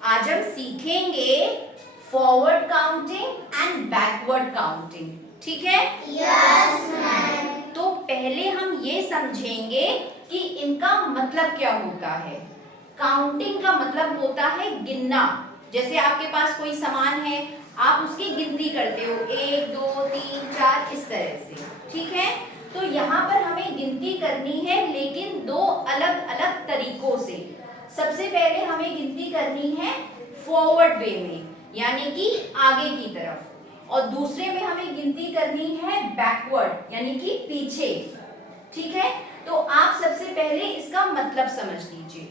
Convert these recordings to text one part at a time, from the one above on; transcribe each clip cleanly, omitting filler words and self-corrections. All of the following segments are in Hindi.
आज हम सीखेंगे forward counting and backward counting, ठीक है? Yes ma'am. तो पहले हम ये समझेंगे कि इनका मतलब क्या होता है। काउंटिंग का मतलब होता है गिनना। जैसे आपके पास कोई सामान है, आप उसकी गिनती करते हो 1 2 3 4 इस तरह से, ठीक है? तो यहाँ पर हमें गिनती करनी है, लेकिन दो अलग अलग तरीकों से। सबसे पहले हमें गिनती करनी है फॉरवर्ड वे में, यानी कि आगे की तरफ, और दूसरे में हमें गिनती करनी है बैकवर्ड यानी कि पीछे, ठीक है? तो आप सबसे पहले इसका मतलब समझ लीजिए।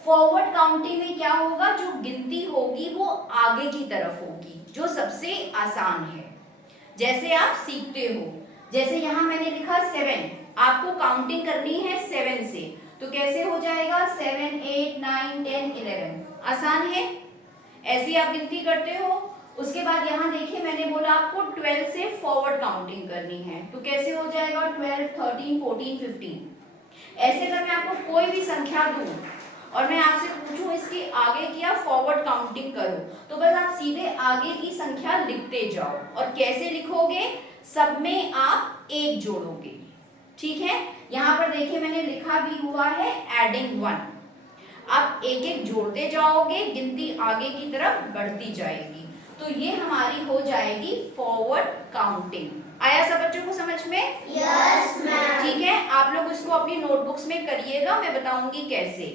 फॉरवर्ड काउंटिंग में क्या होगा, जो गिनती होगी वो आगे की तरफ होगी, जो सबसे आसान है। जैसे आप सीखते हो, जैसे यहाँ मैंने लिखा 7, आपको काउंटिंग करनी है 7 से, तो कैसे हो जाएगा 7 8 9 10 11, आसान है। ऐसी आप गिनती करते हो। उसके बाद यहाँ देखिए मैंने बोला आपको 12 से फॉरवर्ड काउंटिंग करनी है, तो कैसे हो जाएगा 12 13 14 15। ऐसे अगर मैं आपको कोई भी संख्या दूं और मैं आपसे पूछूं इसके आगे की आप फॉरवर्ड काउंटिंग करो, तो बस आप सीधे आगे की संख्या लिखते जाओ। और कैसे लिखोगे, सब में आप एक जोड़ोगे, ठीक है? यहाँ पर देखिए मैंने लिखा भी हुआ है एडिंग 1। आप एक एक जोड़ते जाओगे, गिनती आगे की तरफ बढ़ती जाएगी, तो ये हमारी हो जाएगी फॉरवर्ड काउंटिंग। आया सब बच्चों को समझ में? Yes ma'am. ठीक है, आप लोग इसको अपनी नोटबुक्स में करिएगा, मैं बताऊंगी कैसे।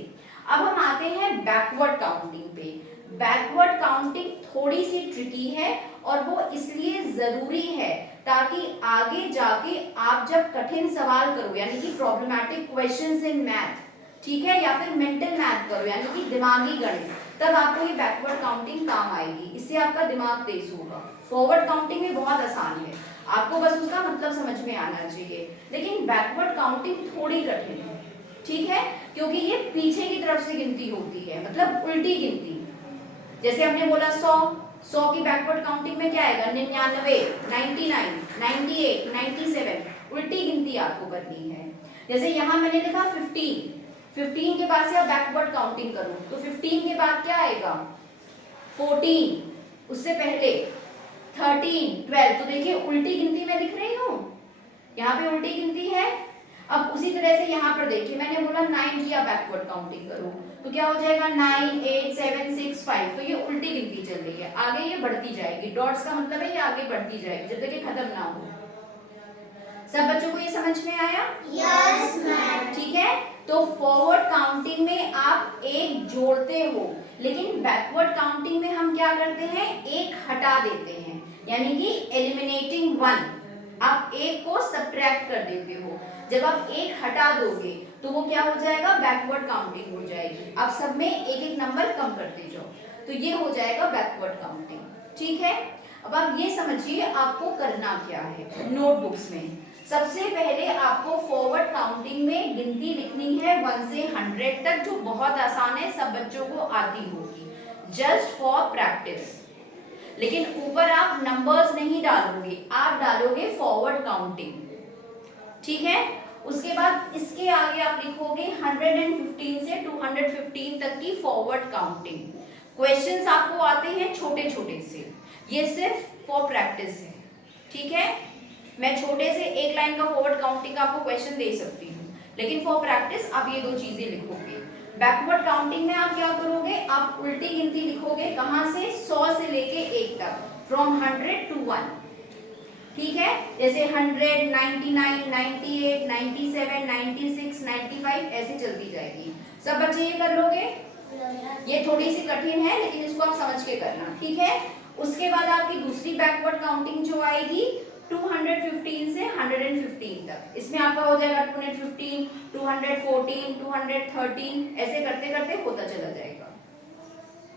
अब हम आते हैं बैकवर्ड काउंटिंग पे। बैकवर्ड काउंटिंग थोड़ी सी ट्रिकी है, और वो इसलिए जरूरी है ताकि आगे जाके आप जब कठिन सवाल करो, यानी कि प्रॉब्लमैटिक क्वेश्चंस इन मैथ, ठीक है, या फिर मेंटल मैथ करो, यानी कि दिमागी गणित, तब आपको ये बैकवर्ड काउंटिंग काम आएगी। इससे आपका दिमाग तेज होगा। फॉरवर्ड काउंटिंग में बहुत आसान है, आपको बस उसका मतलब समझ में आना चाहिए। लेकिन बैकवर्ड काउंटिंग थोड़ी कठिन है, ठीक है, क्योंकि ये पीछे की तरफ से गिनती होती है, मतलब उल्टी गिनती। जैसे हमने बोला 100 की बैकवर्ड काउंटिंग में क्या आएगा 99 99 98 97, उल्टी गिनती आपको करनी है। जैसे यहाँ मैंने लिखा 15 के बाद से आप बैकवर्ड काउंटिंग करो, तो 15 के बाद क्या आएगा 14, उससे पहले 13 12, तो देखिए उल्टी गिनती मैं लिख रही हूँ, यहाँ पे उल्टी गिनती है। अब उसी तरह से यहाँ पर देखिए मैंने बोला 9 की आप बैकवर्ड काउंटिंग करो, तो क्या हो जाएगा 9 8 7 6 5, तो ये उल्टी गिनती चल रही है, आगे ये बढ़ती जाएगी। डॉट्स का मतलब है ये आगे बढ़ती जाएगी जब तक ये खत्म ना हो। सब बच्चों को ये समझ में आया? Yes ma'am. ठीक है, तो फॉरवर्ड काउंटिंग में आप एक जोड़ते हो, लेकिन बैकवर्ड काउंटिंग में हम क्या करते हैं, एक हटा देते हैं, यानी कि एलिमिनेटिंग 1, आप एक को सब्ट्रैक्ट कर देते हो। जब आप एक हटा दोगे तो वो क्या हो जाएगा, बैकवर्ड काउंटिंग हो जाएगी। आप सब में एक एक नंबर कम करते जाओ, तो ये हो जाएगा बैकवर्ड काउंटिंग, ठीक है? अब आप ये समझिए आपको करना क्या है। नोटबुक्स में सबसे पहले आपको फॉरवर्ड काउंटिंग में गिनती लिखनी है 1 से 100 तक, जो बहुत आसान है, सब बच्चों को आती होगी, जस्ट फॉर प्रैक्टिस। लेकिन ऊपर आप नंबर्स नहीं डालोगे, आप डालोगे फॉरवर्ड काउंटिंग, ठीक है? उसके बाद इसके आगे आप लिखोगे 115 से 215 तक की फॉरवर्ड काउंटिंग। क्वेश्चंस आपको आते हैं छोटे छोटे से, ये सिर्फ फॉर प्रैक्टिस है, ठीक है? मैं छोटे से एक लाइन का फॉरवर्ड काउंटिंग का आपको क्वेश्चन दे सकती हूँ, लेकिन फॉर प्रैक्टिस आप ये दो चीजें लिखोगे। बैकवर्ड काउंटिंग में आप क्या करोगे, आप उल्टी गिनती लिखोगे, कहाँ से 100 से लेके 1 तक, फ्रॉम 100 to 1, ठीक है? जैसे 100 99 98 97 96 95 ऐसे चलती जाएगी। सब बच्चे ये कर लोगे? ये थोड़ी सी कठिन है, लेकिन इसको आप समझ के करना, ठीक है? उसके बाद आपकी दूसरी बैकवर्ड काउंटिंग जो आएगी 215 से 115 तक, इसमें आपका हो जाएगा 215 214 213, ऐसे करते करते होता चला जाएगा।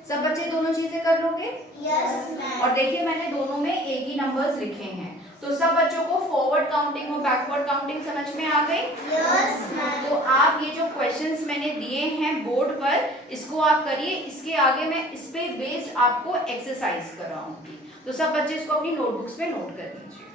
सब बच्चे दोनों चीजें कर लोगे? Yes ma'am. और देखिए मैंने दोनों में एक ही नंबर्स लिखे हैं, तो सब बच्चों को फॉरवर्ड काउंटिंग और बैकवर्ड काउंटिंग समझ में आ गई? Yes ma'am. तो आप ये जो क्वेश्चंस मैंने दिए हैं बोर्ड पर, इसको आप करिए। इसके आगे मैं इस पे बेस्ड आपको एक्सरसाइज कराऊंगी, तो सब बच्चे इसको अपनी नोटबुक्स में नोट कर लीजिए।